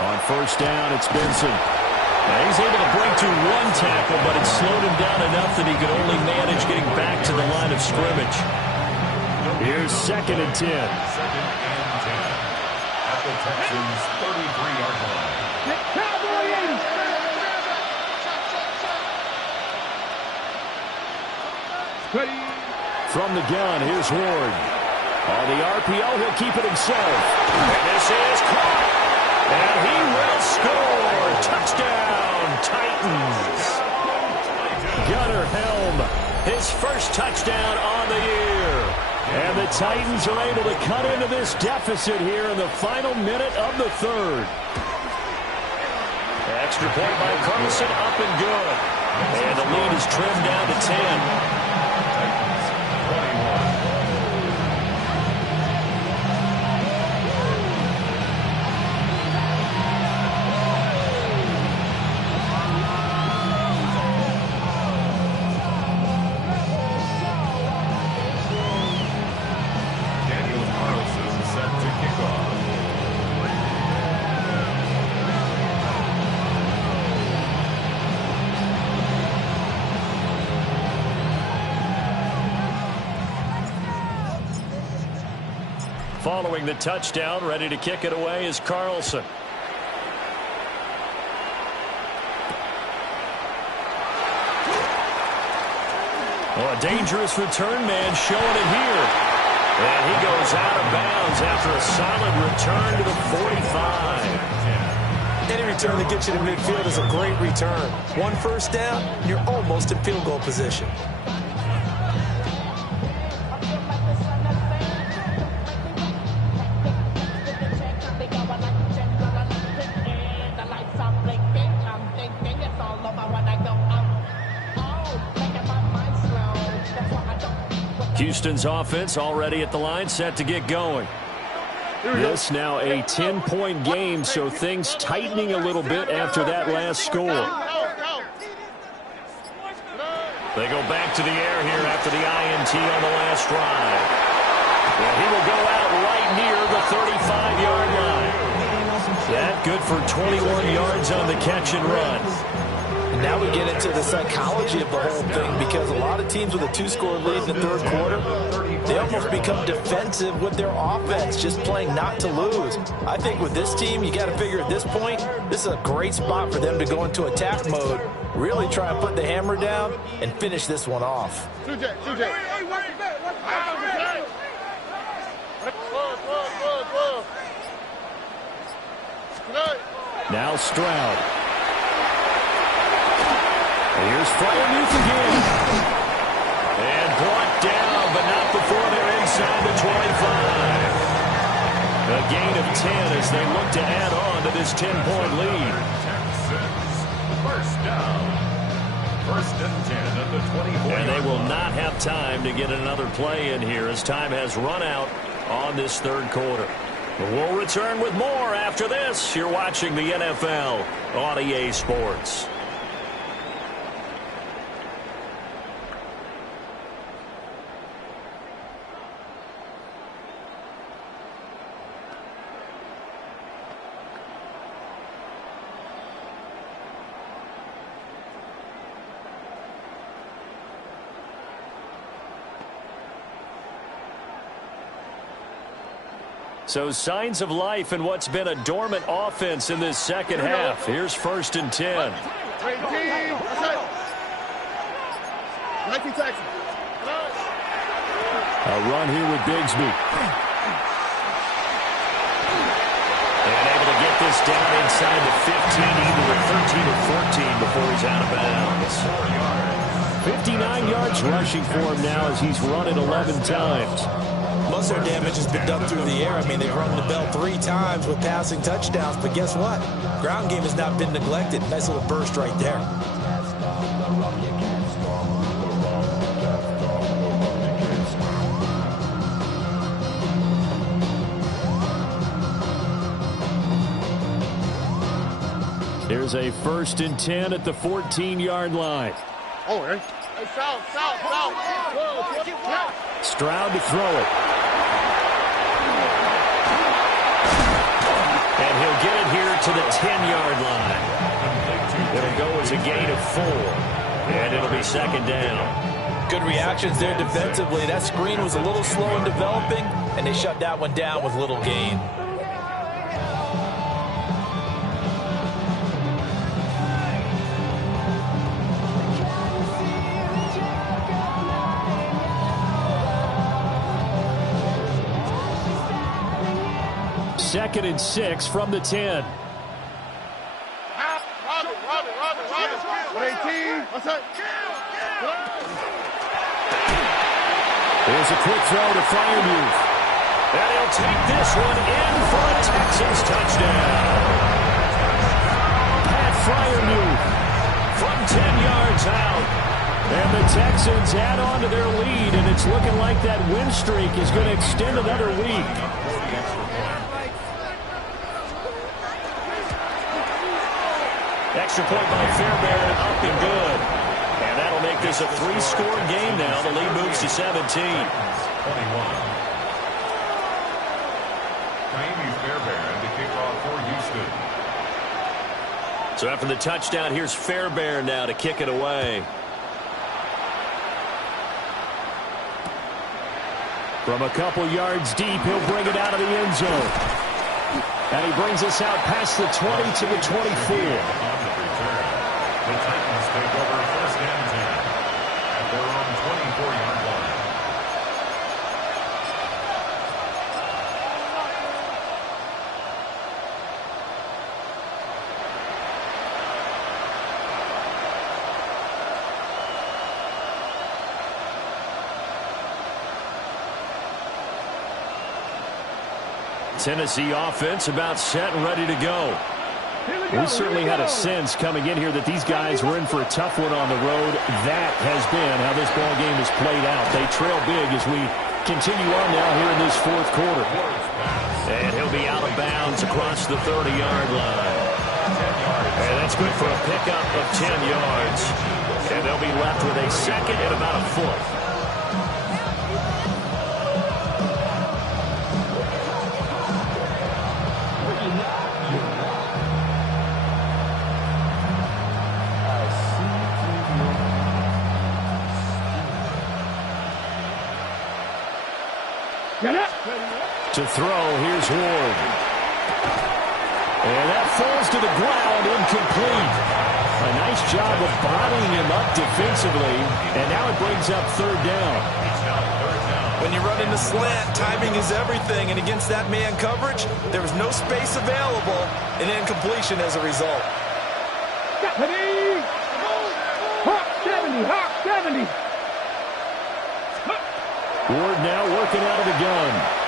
On first down, it's Benson. Now he's able to break to one tackle, but it slowed him down enough that he could only manage getting back to the line of scrimmage. Here's 2nd and 10. At the Texans' 33-yard line. Ready. From the gun, here's Ward. On the RPO, he'll keep it himself. And this is caught. And he will score. Touchdown, Titans. Gunnar Helm, his first touchdown on the year. And the Titans are able to cut into this deficit here in the final minute of the third. Extra point by Carlson, up and good. And the lead is trimmed down to 10. Following the touchdown, ready to kick it away is Carlson. Oh, a dangerous return man showing it here. And he goes out of bounds after a solid return to the 45. Any return that gets you to midfield is a great return. One first down, and you're almost in field goal position. Houston's offense already at the line, set to get going. This now a 10-point game, so things tightening a little bit after that last score. They go back to the air here after the INT on the last drive. And he will go out right near the 35-yard line. That good for 21 yards on the catch and run. And now we get into the psychology of the whole thing, because a lot of teams with a 2-score lead in the third quarter, they almost become defensive with their offense, just playing not to lose. I think with this team, you got to figure at this point, this is a great spot for them to go into attack mode, really try and put the hammer down and finish this one off. Now Stroud. Here's Freiermuth again. And brought down, but not before they're inside the 25. A gain of 10 as they look to add on to this 10-point lead. First down. First and 10 at the 24. And they will not have time to get another play in here as time has run out on this third quarter. We'll return with more after this. You're watching the NFL on EA Sports. So signs of life in what's been a dormant offense in this second half. Here's first and 10. A run here with Bigsby. And able to get this down inside the 15, either the 13 or 14 before he's out of bounds. 59 yards rushing for him now as he's run it 11 times. Most of their damage has been done through the air. I mean, they've rung the bell 3 times with passing touchdowns, but guess what? Ground game has not been neglected. Nice little burst right there. Here's a first and 10 at the 14-yard line. Oh, hey. South. Stroud to throw it. And he'll get it here to the 10-yard line. It'll go as a gain of 4. And it'll be second down. Good reactions there defensively. That screen was a little slow in developing, and they shut that one down with little gain. Second and 6 from the 10. Here's a quick throw to Freiermuth. And he'll take this one in for a Texans touchdown. Pat Freiermuth from 10 yards out. And the Texans add on to their lead, and it's looking like that win streak is going to extend another week. Extra point by Fairbairn, up and good. And that'll make this a 3-score game now. The lead moves to 17. 21. Jaime Fairbairn to kick off for Houston. So after the touchdown, here's Fairbairn now to kick it away. From a couple yards deep, he'll bring it out of the end zone. And he brings us out past the 20 to the 24. On the return, the Titans take over first and 10 at their own 24-yard line. Tennessee offense about set and ready to go. We certainly had a sense coming in here that these guys were in for a tough one on the road. That has been how this ball game has played out. They trail big as we continue on now here in this fourth quarter. And he'll be out of bounds across the 30-yard line. And that's good for a pickup of 10 yards. And they'll be left with a second and about a foot. To throw, here's Ward. And that falls to the ground, incomplete. A nice job of bodying him up defensively, and now it brings up third down. When you run into slant, timing is everything, and against that man coverage, there was no space available, and incompletion as a result. Hawk 70, Hawk 70. Ward now working out of the gun.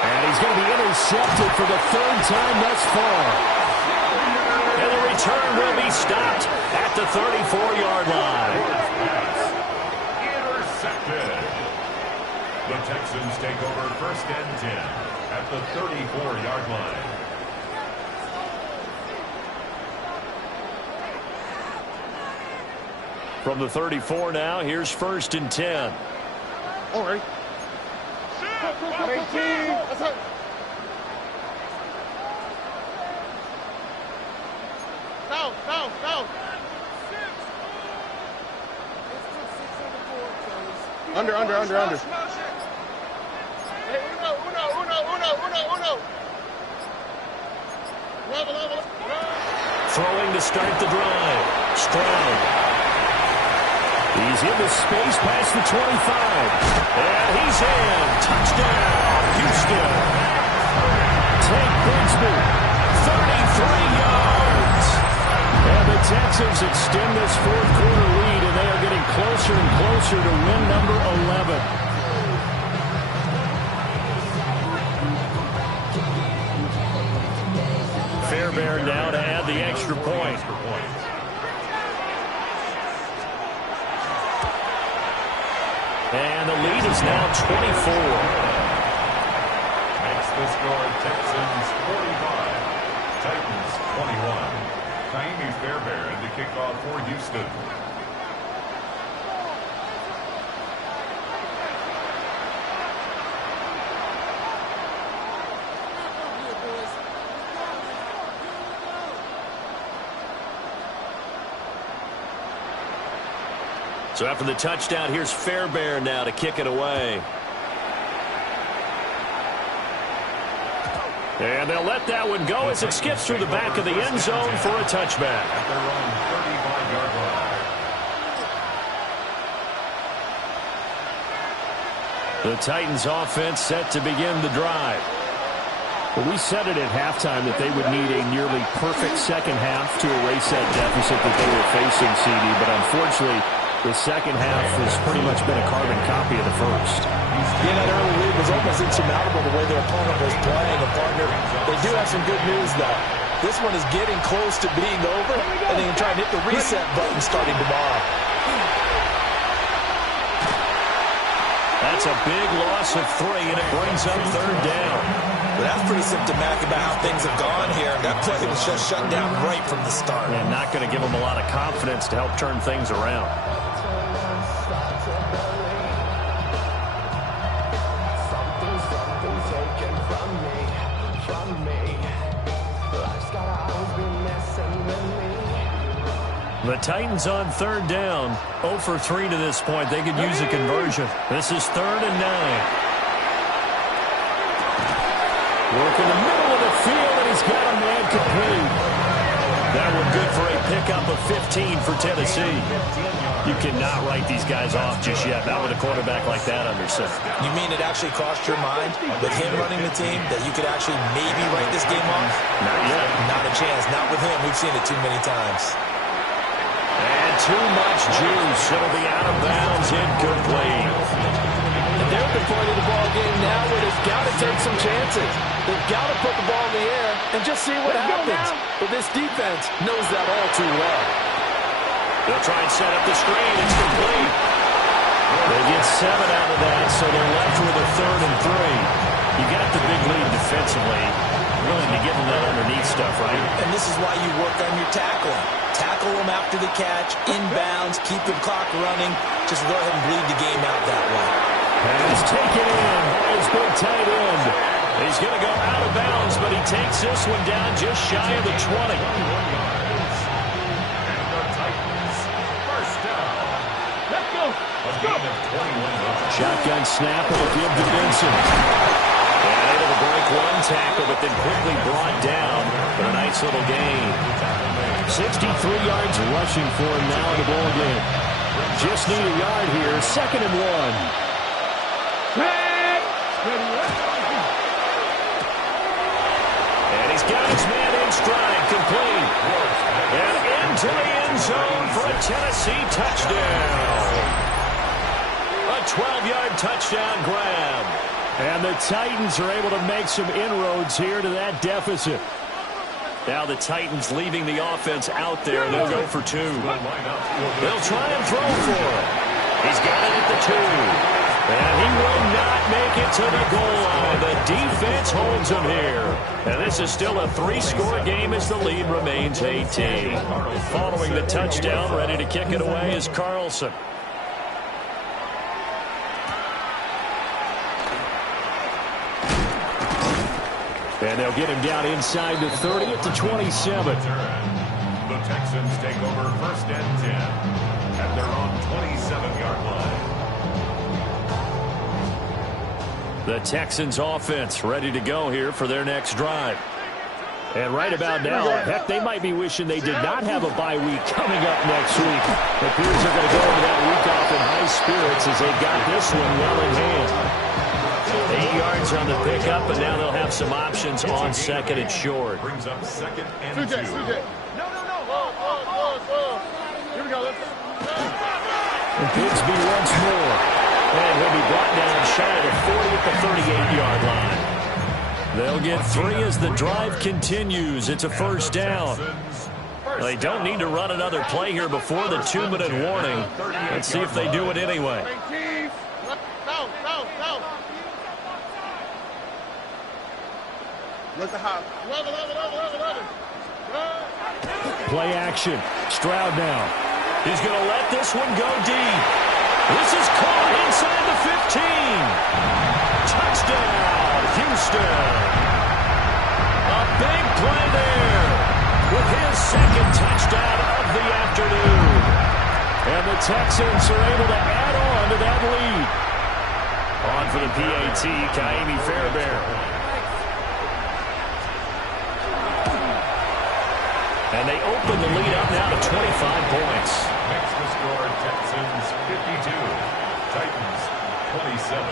And he's going to be intercepted for the third time thus far. And the return will be stopped at the 34-yard line. Intercepted. The Texans take over first and 10 at the 34-yard line. From the 34 now, here's first and 10. All right. No. Under. Hey, uno. Level. Throwing to start the drive. Stroud. He's into space past the 25. And he's in. Touchdown, Houston. Tank Bigsby, 33 yards. And the Texans extend this fourth quarter lead, and they are getting closer and closer to win number 11. Fairbairn now to add the extra point. And the lead is now 24. Makes the score Texans 45, Titans 21. Naimi Fairbairn to kick off for Houston. So after the touchdown, here's Fairbairn now to kick it away. And they'll let that one go as it skips through the back of the end zone for a touchback. At their own 35-yard line. The Titans offense set to begin the drive. Well, we said it at halftime that they would need a nearly perfect second half to erase that deficit that they were facing, CD, but unfortunately, the second half has pretty much been a carbon copy of the first. Yeah, that early lead was almost insurmountable the way their opponent was playing. And partner, they do have some good news, though. This one is getting close to being over, and they can try and hit the reset button starting tomorrow. That's a big loss of 3, and it brings up third down. But that's pretty symptomatic about how things have gone here. That play was just shut down right from the start. And not going to give them a lot of confidence to help turn things around. The Titans on third down, 0 for 3 to this point. They could use a conversion. This is 3rd and 9. Working the middle of the field, and he's got a man complete. That one good for a pickup of 15 for Tennessee. You cannot write these guys off just yet. Not with a quarterback like that under center. You mean it actually crossed your mind with him running the team that you could actually maybe write this game off? Not yet. Not a chance. Not with him. We've seen it too many times. And too much juice. It'll be out of bounds, incomplete. And they're at the point of the ball game now where they've got to take some chances. They've got to put the ball in the air and just see what happens. But this defense knows that all too well. They'll try and set up the screen. It's complete. They get 7 out of that, so they're left with a 3rd and 3. You got the big lead defensively. Willing to give them that underneath stuff, right? And this is why you work on your tackling. Tackle them after the catch, inbounds, keep the clock running. Just go ahead and bleed the game out that way. And he's taken in by his big tight end. He's going to go out of bounds, but he takes this one down just shy of the 20. Shotgun snap will give to Benson. And able to break one tackle, but then quickly brought down. But a nice little gain. 63 yards rushing for him now in the ball game. Just need a yard here. 2nd and 1. And he's got his man in stride, complete. And into the end zone for a Tennessee touchdown. A 12-yard touchdown grab. And the Titans are able to make some inroads here to that deficit. Now the Titans leaving the offense out there. They'll go for 2. They'll try and throw for it. He's got it at the 2. And he will not make it to the goal line. The defense holds him here. And this is still a 3-score game as the lead remains 18. Following the touchdown, ready to kick it away is Carlson. And they'll get him down inside the 30 at the 27. The Texans take over 1st and 10 at their own 27-yard line. The Texans offense ready to go here for their next drive. And right about now, heck, they might be wishing they did not have a bye week coming up next week. It appears they're going to go into that week off in high spirits as they got this one well in hand. 8 yards on the pickup, and now they'll have some options on 2nd and short. Brings up 2nd and 2. No. Here we go. And Bigsby once more. And he'll be brought down shy of the 40 at the 38-yard line. They'll get 3 as the drive continues. It's a 1st down. They don't need to run another play here before the 2-minute warning. Let's see if they do it anyway. Play action. Stroud now. He's going to let this one go deep. This is caught inside the 15. Touchdown, Houston. A big play there with his 2nd touchdown of the afternoon. And the Texans are able to add on to that lead. On for the PAT, Ka'imi Fairbairn. And they open the lead up now to 25 points. Makes the score Texans 52, Titans 27.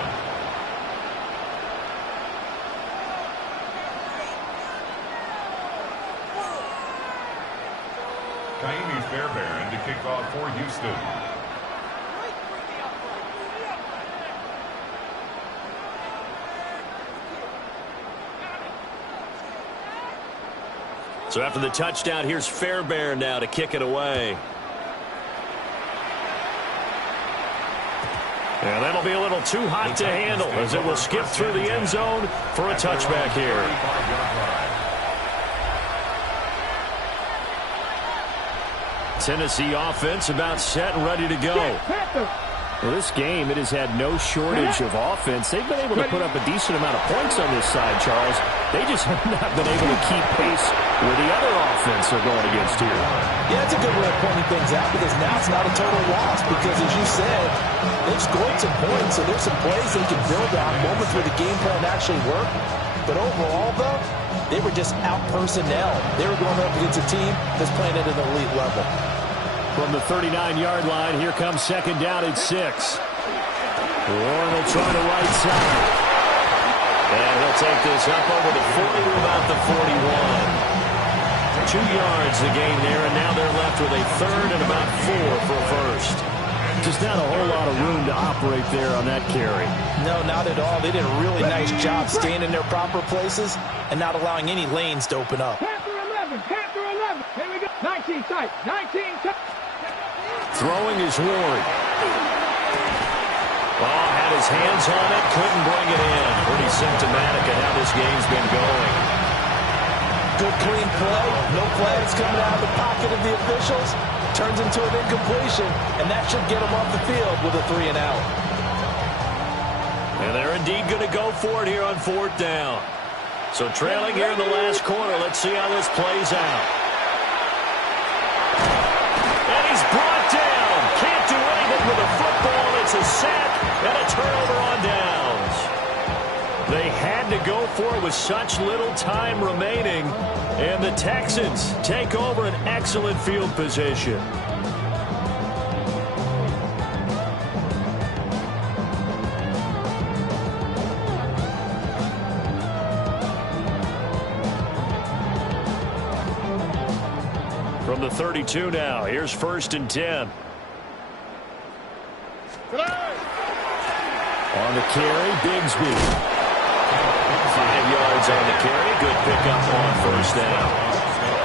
Ka'imi Fairbairn to kick off for Houston. So after the touchdown, here's Fairbairn now to kick it away. And that'll be a little too hot to handle as it will skip through the end zone for a touchback here. Tennessee offense about set and ready to go. Well, this game, it has had no shortage of offense. They've been able to put up a decent amount of points on this side, Charles. They just have not been able to keep pace with the other offense they're going against here. Yeah, it's a good way of pointing things out because now it's not a total loss because, as you said, they've scored some points, so there's some plays they can build on, moments where the game plan actually worked. But overall, though, they were just out personnel. They were going up against a team that's playing at an elite level. From the 39-yard line, here comes second down at 6. Warren will try the right side. And he'll take this up over the 40 to about the 41. 2 yards the gain there, and now they're left with a third and about 4 for a first. Just not a whole lot of room to operate there on that carry. No, not at all. They did a really nice job staying in their proper places and not allowing any lanes to open up. Panther 11, Panther 11. Here we go. 19 tight, 19 tight. Throwing is Ward. Oh, had his hands on it, couldn't bring it in. Pretty symptomatic of how this game's been going. Good clean play. No flags coming out of the pocket of the officials. Turns into an incompletion, and that should get them off the field with a 3 and out. And they're indeed going to go for it here on 4th down. So trailing here in the last quarter. Let's see how this plays out. And he's brought down. Can't do anything with a football. It's a sack and a turnover on downs. They had to go for it with such little time remaining. And the Texans take over an excellent field position. From the 32 now, here's 1st and 10. On the carry, Bigsby. 5 yards on the carry. Good pickup on 1st down.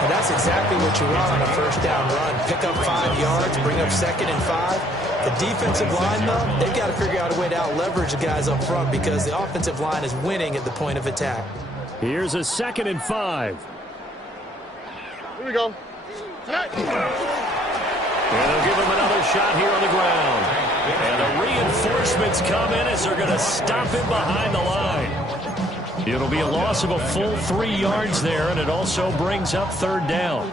And that's exactly what you want on a 1st down run. Pick up 5 yards, bring up 2nd and 5. The defensive line, though, they've got to figure out a way to out-leverage the guys up front because the offensive line is winning at the point of attack. Here's a 2nd and 5. Here we go. And they'll give him another shot here on the ground. And the reinforcements come in as they're going to stop him behind the line. It'll be a loss of a full 3 yards there, and it also brings up 3rd down.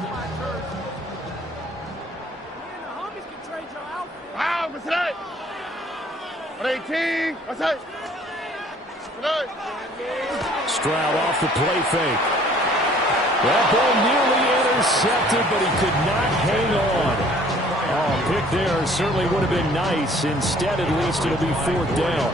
Wow, what's that? 118. What's that? Stroud off the play fake. That ball nearly intercepted, but he could not hang on. Oh, pick there certainly would have been nice. Instead, at least, it'll be 4th down.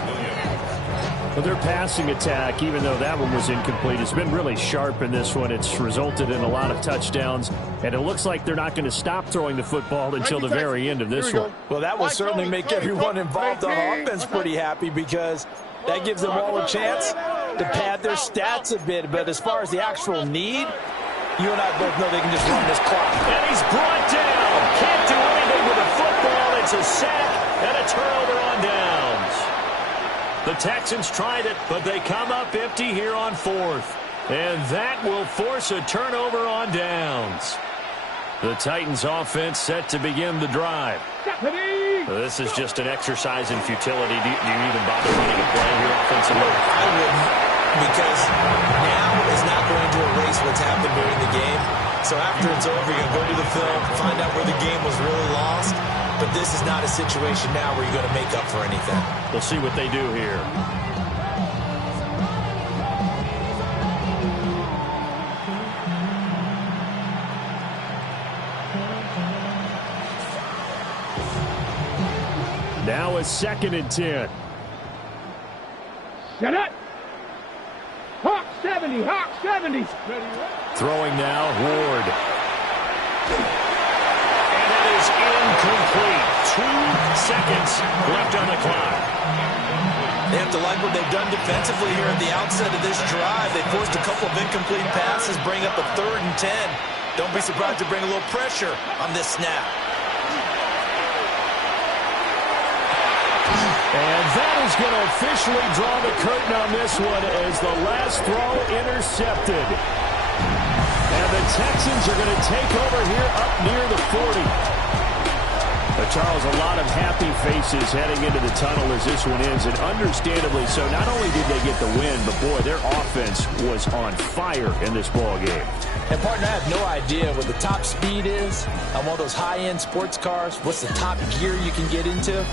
But their passing attack, even though that one was incomplete, has been really sharp in this one. It's resulted in a lot of touchdowns, and it looks like they're not going to stop throwing the football until the very end of this one. Well, that will certainly make everyone involved on offense pretty happy because that gives them all a chance to pad their stats a bit. But as far as the actual need, you and I both know they can just run this clock. And he's brought down. Can't do anything with a football. It's a sack and a turnover on downs. The Texans tried it, but they come up empty here on 4th. And that will force a turnover on downs. The Titans offense set to begin the drive. This is just an exercise in futility. Do you even bother running a play here offensively? I wouldn't, because now is not going to erase what's happened during the game. So after it's over, you're going to go to the film, find out where the game was really lost. But this is not a situation now where you're going to make up for anything. We'll see what they do here. Now a 2nd and 10. Set up. Hawk 70, Hawk 70. Throwing now, Ward. And it is incomplete. 2 seconds left on the clock. They have to like what they've done defensively here at the outset of this drive. They forced a couple of incomplete passes, bring up a 3rd and 10. Don't be surprised to bring a little pressure on this snap. And that is going to officially draw the curtain on this one as the last throw intercepted. And the Texans are going to take over here up near the 40. But Charles, a lot of happy faces heading into the tunnel as this one ends, and understandably so. Not only did they get the win, but boy, their offense was on fire in this ball game. And partner, I have no idea what the top speed is on one of those high-end sports cars. What's the top gear you can get into?